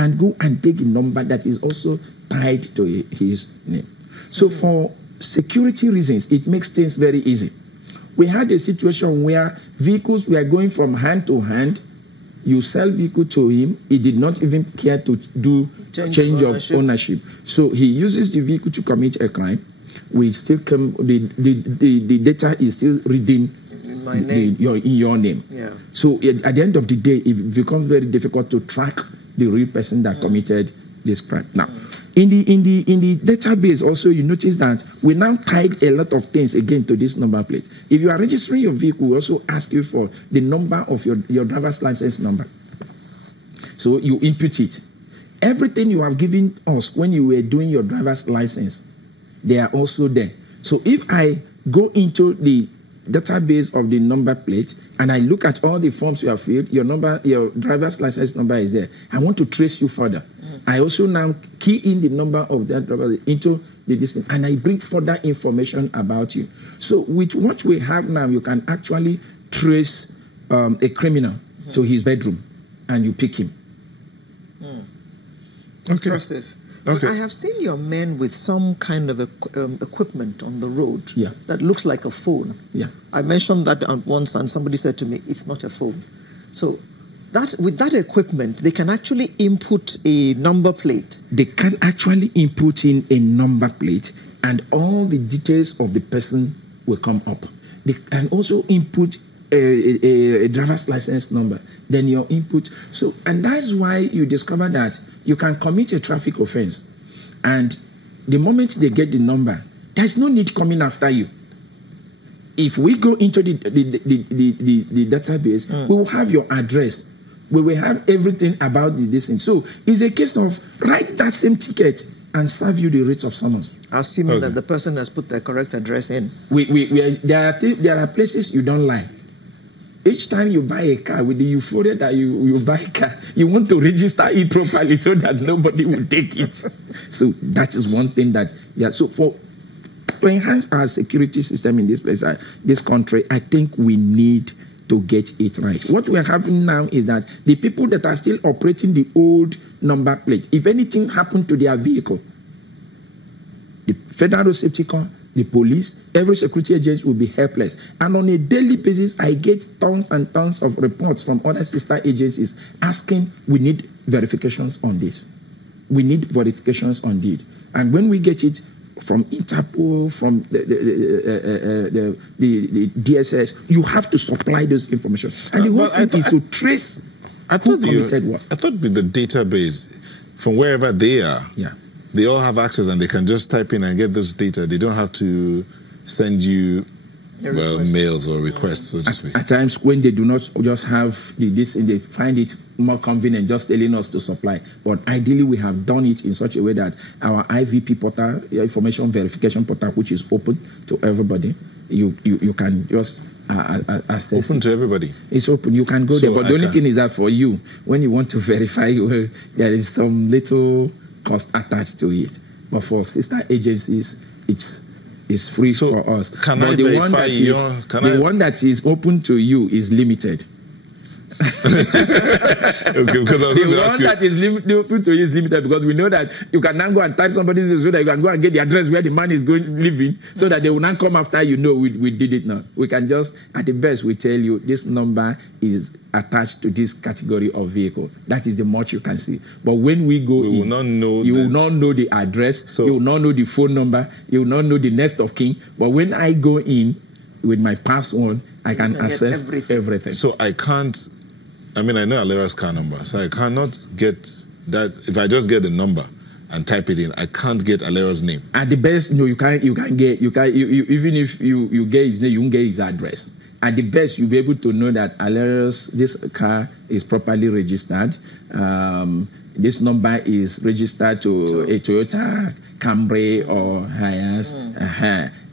and go and take a number that is also tied to his name. So for security reasons, it makes things very easy. We had a situation where vehicles were going from hand to hand. You sell vehicle to him, he did not even care to do change of ownership. So he uses the vehicle to commit a crime. We still come, the data is still reading in your name. Yeah. So at the end of the day, it becomes very difficult to track the real person that committed this crime. Now, in the database also, you notice that we now tied a lot of things again to this number plate. If you are registering your vehicle, we also ask you for the number of your driver's license number. So you input it. Everything you have given us when you were doing your driver's license, they are also there. So if I go into the database of the number plate and I look at all the forms you have filled, your driver's license number is there. I want to trace you further. I also now key in the number of that driver into the distance, and I bring further information about you. So with what we have now, you can actually trace a criminal to his bedroom, and you pick him. Okay. Impressive. Okay. I have seen your men with some kind of equipment on the road that looks like a phone. Yeah. I mentioned that once, and somebody said to me, it's not a phone. So with that equipment, they can actually input a number plate. They can actually input in a number plate, and all the details of the person will come up. They can also input a driver's license number, then your input. So, and that's why you discover that you can commit a traffic offense, and the moment they get the number, there's no need coming after you. If we go into the database, we will have your address. We will have everything about this thing. So it's a case of write that same ticket and serve you the rates of summons. Assuming that the person has put the correct address in. There are places you don't lie. Each time you buy a car, with the euphoria that you buy a car, you want to register it properly so that nobody will take it. So that is one thing that, so to enhance our security system in this place, this country, I think we need to get it right. What we are having now is that the people that are still operating the old number plate, if anything happened to their vehicle, the Federal Road Safety Corps, the police, every security agency will be helpless. And on a daily basis, I get tons and tons of reports from other sister agencies asking, we need verifications on this. We need verifications on this. And when we get it from Interpol, from the DSS, you have to supply those information. And the whole thing is to trace who committed what. I thought with the database, from wherever they are, they all have access and they can just type in and get those data. They don't have to send you mails or requests, so to speak. At times when they do not just have this, they find it more convenient just telling us to supply. But ideally, we have done it in such a way that our IVP portal, information verification portal, which is open to everybody, you can just access open to everybody. It's open. You can go there. But the only thing is that for you, when you want to verify, there is some little cost attached to it. But for sister agencies, it's free for us. Can I verify the one that is open to you is limited. The one that is open to you is limited because we know that you can now go and type somebody's so that you can go and get the address where the man is going living, so that they will not come after you. No, we did it now. We can just, at the best, we tell you this number is attached to this category of vehicle. That is the much you can see. But when we go will not know you will not know the address, you will not know the phone number, you will not know the next of kin. But when I go in with my password, I can access everything. So I can't, I mean, I know Alera's car number, so I cannot get that. If I just get the number and type it in, I can't get Alera's name. At the best, no, you can get, even if you get his name, you won't get his address. At the best, you'll be able to know that Alera's, this car is properly registered. This number is registered to a Toyota Camry or Hiace,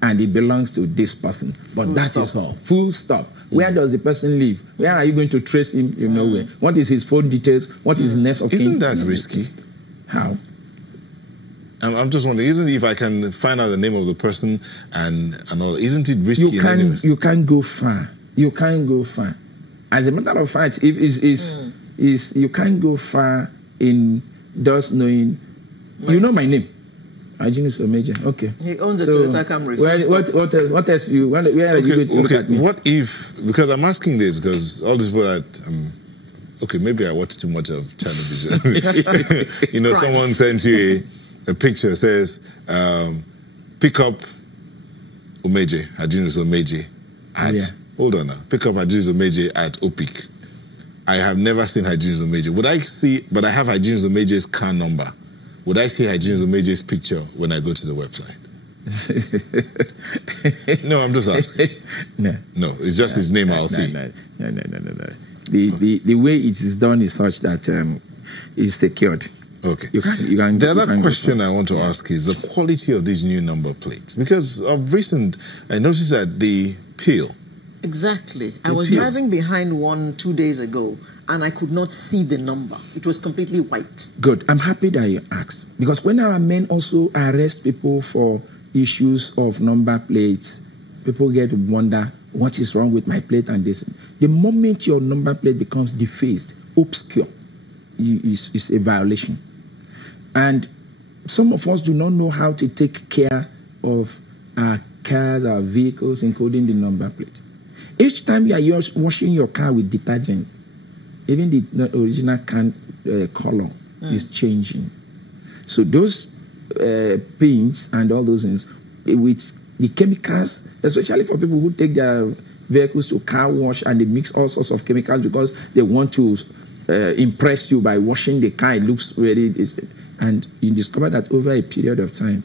and it belongs to this person. But that is all. Full stop. Where does the person live? Where are you going to trace him? You know where. What is his phone details? What is his next of kin? Isn't that risky? How? I'm just wondering, isn't it, if I can find out the name of the person and all, isn't it risky? You can't go far. You can't go far. As a matter of fact, you can't go far in does knowing. You know my name. Hyginus Omeje. Okay. He owns a Toyota Camry. What else you? Where are you going to look at me? What if? Because I'm asking this because all these people that. Okay, maybe I watch too much of television. Someone sends you a picture, says, pick up Omeje, Hyginus Omeje at, hold on now, pick up Hyginus Omeje at OPIC. I have never seen Hyginus Omeje. Would I see, but I have Hyginus Omeje's car number. Would I see Hyginus Omeje's picture when I go to the website? No, I'm just asking. No, it's just his name I'll see. No. The way it is done is such that it's secured. Okay. You can. The other question I want to ask is the quality of these new number plates. Because of recent, I noticed that the peel. Exactly. I was driving behind one 2 days ago, and I could not see the number. It was completely white. Good. I'm happy that you asked. Because when our men also arrest people for issues of number plates, people get to wonder, what is wrong with my plate and this? The moment your number plate becomes defaced, obscure, is a violation. And some of us do not know how to take care of our cars, our vehicles, including the number plate. Each time you are washing your car with detergent, even the original can color is changing. So those paints and all those things, with the chemicals, especially for people who take their vehicles to car wash and they mix all sorts of chemicals because they want to impress you by washing the car, it looks very decent. And you discover that over a period of time,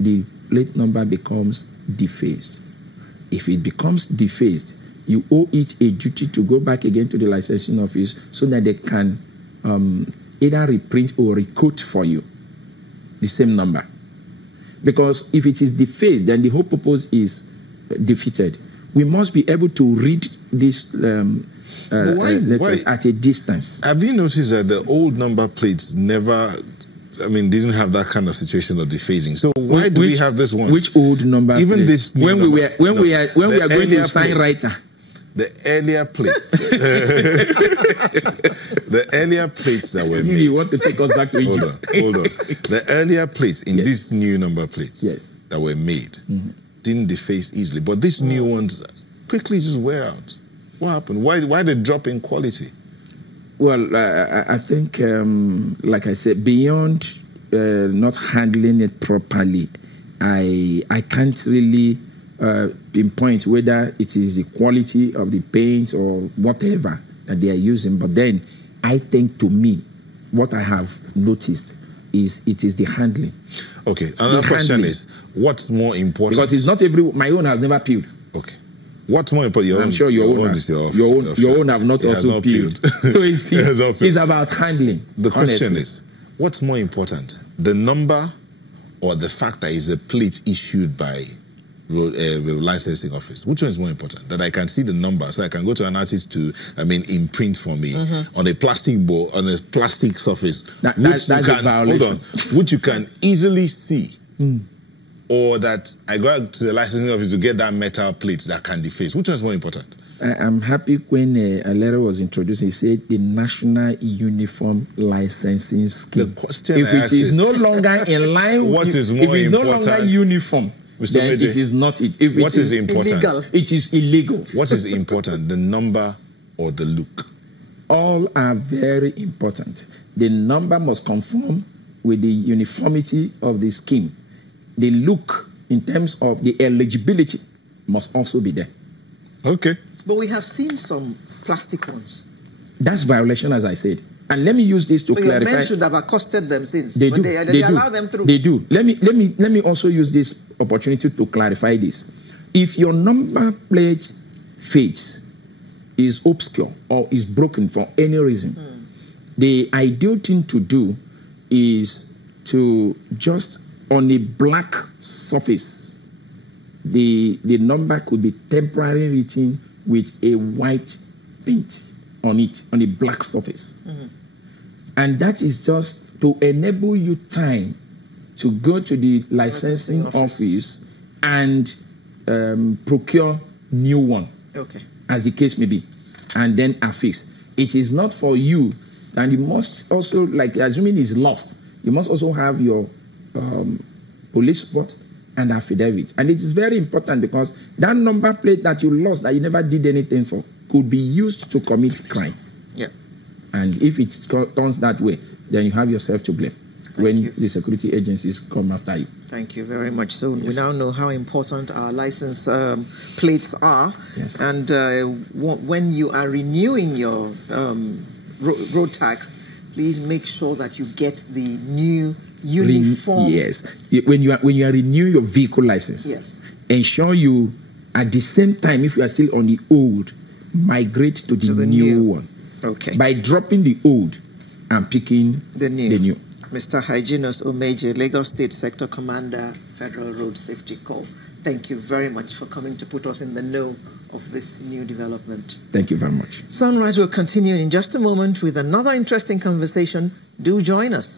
the plate number becomes defaced. If it becomes defaced, you owe it a duty to go back again to the licensing office so that they can either reprint or recoat for you the same number. Because if it is defaced, then the whole purpose is defeated. We must be able to read these letters at a distance. Have you noticed that the old number plates never, didn't have that kind of situation of defacing? So why do we have this one? Which old number? Even plate? this when we are going to sign writer. The earlier plates, the earlier plates that were made. You want to take us back to Egypt? Hold on. The earlier plates in these new number plates that were made didn't deface easily, but these new ones quickly just wear out. What happened? Why the drop in quality? Well, I think, like I said, beyond not handling it properly, I can't really pinpoint whether it is the quality of the paints or whatever that they are using. But then I think, to me, what I have noticed is it is the handling. Okay. Another question is, what's more important? Because it's not my own has never peeled. Okay. What's more important? I'm sure your own have not also peeled. So it's about handling. The question is, what's more important, the number or the fact that it's a plate issued by licensing office? Which one is more important? That I can see the number, so I can go to an artist to, imprint for me on a plastic board, on a plastic surface, which you can easily see, or that I go out to the licensing office to get that metal plate that can deface. Which one is more important? I'm happy when a letter was introduced. He said the National Uniform Licensing Scheme. The question if it is no longer in line, what is more important? If it's no longer uniform, then it is not it. If what is important? Illegal. It is illegal. What is important, the number or the look? All are very important. The number must conform with the uniformity of the scheme. The look, in terms of the eligibility, must also be there. Okay. But we have seen some plastic ones. That's violation, as I said. And let me use this to clarify. Your men should have accosted them since. They do. They allow them through. They do. Let me also use this opportunity to clarify this. If your number plate fades, is obscure, or is broken for any reason, the ideal thing to do is to just, on a black surface, the number could be temporarily written with a white paint on it, on a black surface. And that is just to enable you time to go to the licensing office and procure new one, as the case may be, and then affix. It is not for you And you must also, like assuming it's lost, you must also have your police report and affidavit. And it is very important because that number plate that you lost, that you never did anything for, could be used to commit crime. Yeah. And if it turns that way, then you have yourself to blame when the security agencies come after you. Thank you very much. So Yes. we now know how important our license plates are. Yes. And when you are renewing your road tax, please make sure that you get the new uniform. Yes. When you are renewing your vehicle license, Yes. ensure you, at the same time, if you are still on the old, migrate to the new one. Okay. By dropping the old and picking The new. the new. Mr. Hyginus Omeje, Lagos State Sector Commander, Federal Road Safety Corps. Thank you very much for coming to put us in the know of this new development. Thank you very much. Sunrise will continue in just a moment with another interesting conversation. Do join us.